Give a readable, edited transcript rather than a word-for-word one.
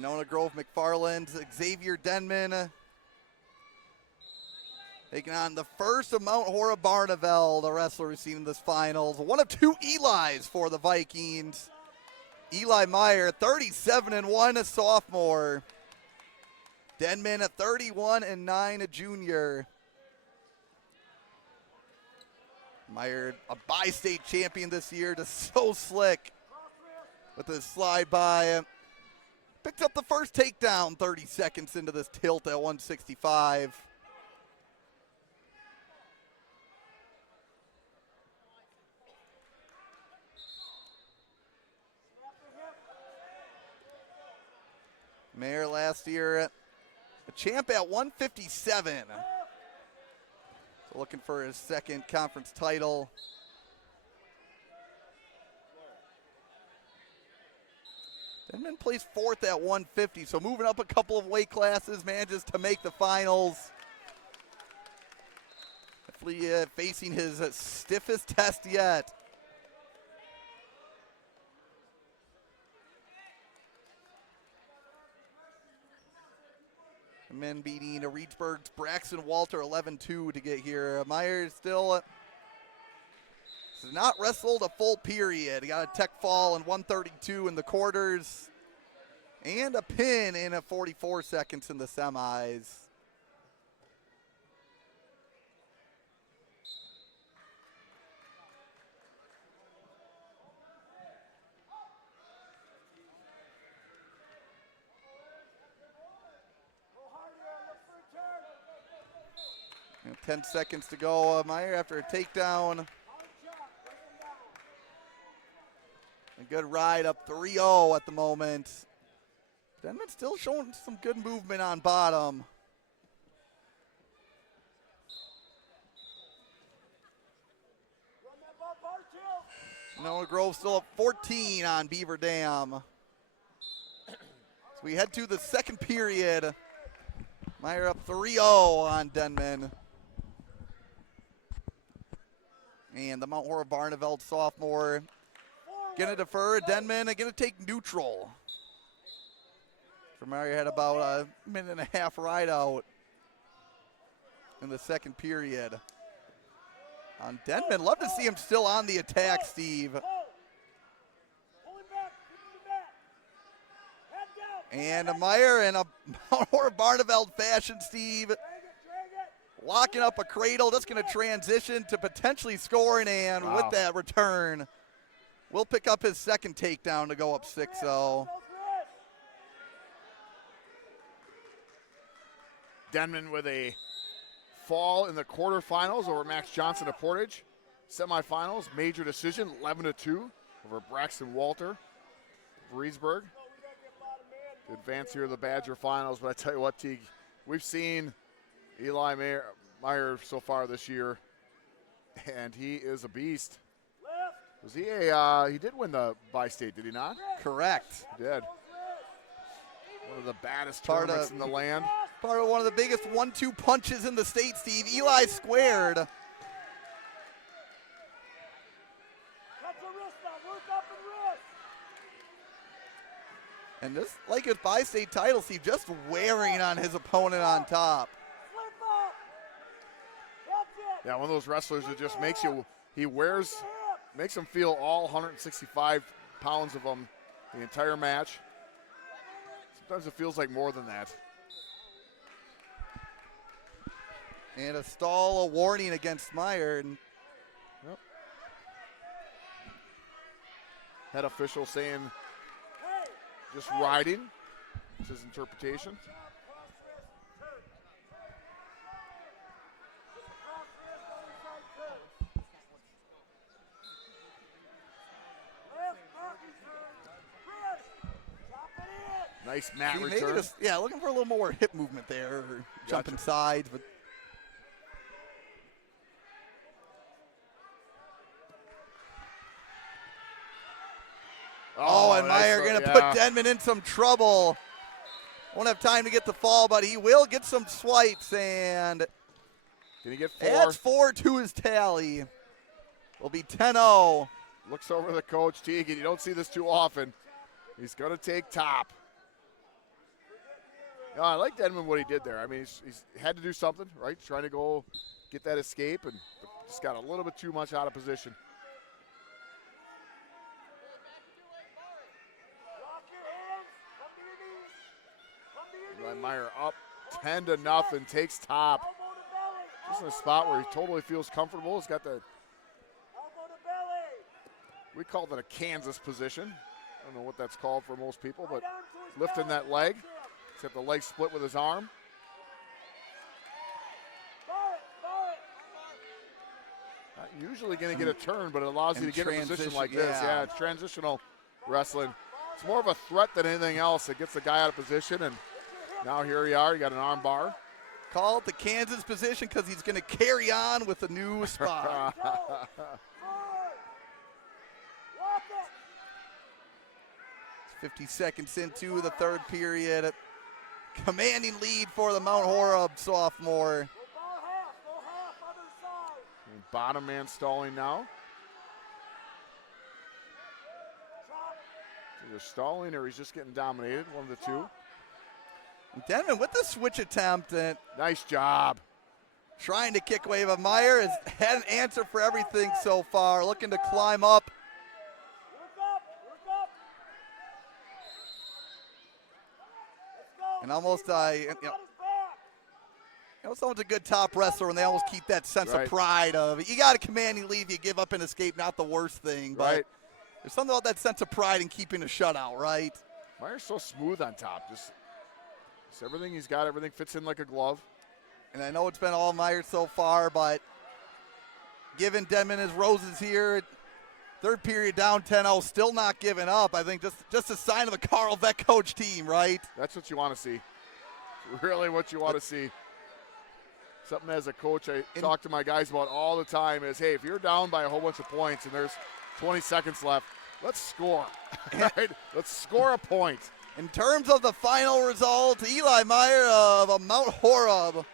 Nona Grove McFarland, Xavier Denman taking on the first of Mount Hora Barneveld, the wrestler we've seen in this finals. One of two Eli's for the Vikings. Eli Maier, 37-1, a sophomore. Denman, 31-9, a junior. Maier, a bi-state champion this year, just so slick with his slide by. Picked up the first takedown 30 seconds into this tilt at 165. Maier last year, a champ at 157. So looking for his second conference title. Denman placed fourth at 150, so moving up a couple of weight classes, manages to make the finals. Definitely facing his stiffest test yet. Men beating Reedsburg's Braxton Walter 11-2 to get here. Maier still has not wrestled a full period. He got a tech fall in 132 in the quarters and a pin in 44 seconds in the semis. And 10 seconds to go. Maier after a takedown. A good ride up 3-0 at the moment. Denman still showing some good movement on bottom. Nona Grove still up 14 on Beaver Dam. So we head to the second period. Maier up 3-0 on Denman. And the Mount Hora Barneveld sophomore gonna defer. Denman gonna take neutral. Maier had about a minute and a half ride out in the second period. On Denman, love to see him still on the attack, Steve. And Maier in a Mount Hora Barneveld fashion, Steve. Locking up a cradle, just going to transition to potentially scoring, and with that return, we'll pick up his second takedown to go up 6-0. Denman with a fall in the quarterfinals over Max Johnson of Portage. Semifinals, major decision, 11-2 over Braxton Walter of Reedsburg. To advance here to the Badger finals, but I tell you what, Teague, we've seen Eli Maier so far this year, and he is a beast. Was he he did win the bi-state, did he not? Correct. He did. One of the baddest tournaments in the land. Part of one of the biggest 1-2 punches in the state, Steve. Eli squared. And just like his bi-state title, Steve, just wearing on his opponent on top. Yeah, one of those wrestlers that just makes you, makes him feel all 165 pounds of him the entire match. Sometimes it feels like more than that. And a stall, a warning against Maier. And head official saying just riding. That's his interpretation. Nice mat return. Looking for a little more hip movement there, or jumping sides, but. And Maier going to put Denman in some trouble. Won't have time to get the fall, but he will get some swipes, and can he get 4? Adds 4 to his tally. Will be 10-0. Looks over the coach, Teague, and you don't see this too often. He's going to take top. Yeah, I like Denman what he did there. I mean, he's had to do something, right? Trying to go get that escape, and just got a little bit too much out of position. Maier up 10-0, takes top. Just in a spot where he totally feels comfortable. He's got the, we called it a Kansas position. I don't know what that's called for most people, but lifting that leg. He's got the leg split with his arm. Not usually going to get a turn, but it allows you to get in a position like this. Yeah, it's transitional wrestling. It's more of a threat than anything else. It gets the guy out of position, and now here you are. You got an arm bar. Call it the Kansas position because he's going to carry on with a new spot. 50 seconds into the third period. Commanding lead for the Mount Horeb sophomore. Bottom man stalling now. Either stalling or he's just getting dominated, one of the two. Denman with the switch attempt. And nice job. Trying to kick away, but Maier has had an answer for everything so far, looking to climb up. And almost, someone's a good top wrestler when they almost keep that sense of pride of, you got a commanding lead, you give up and escape, not the worst thing. But there's something about that sense of pride in keeping a shutout, right? Maier's so smooth on top. Just everything he's got, everything fits in like a glove. And I know it's been all Maier so far, but giving Denman his roses here, third period down 10-0, still not giving up. I think just a sign of a Carl Vec coach team, right? That's what you want to see. Really what you want to see. Something as a coach I talk to my guys about all the time is, hey, if you're down by a whole bunch of points and there's 20 seconds left, let's score. Right? Let's score a point. In terms of the final result, Eli Maier of Mount Horeb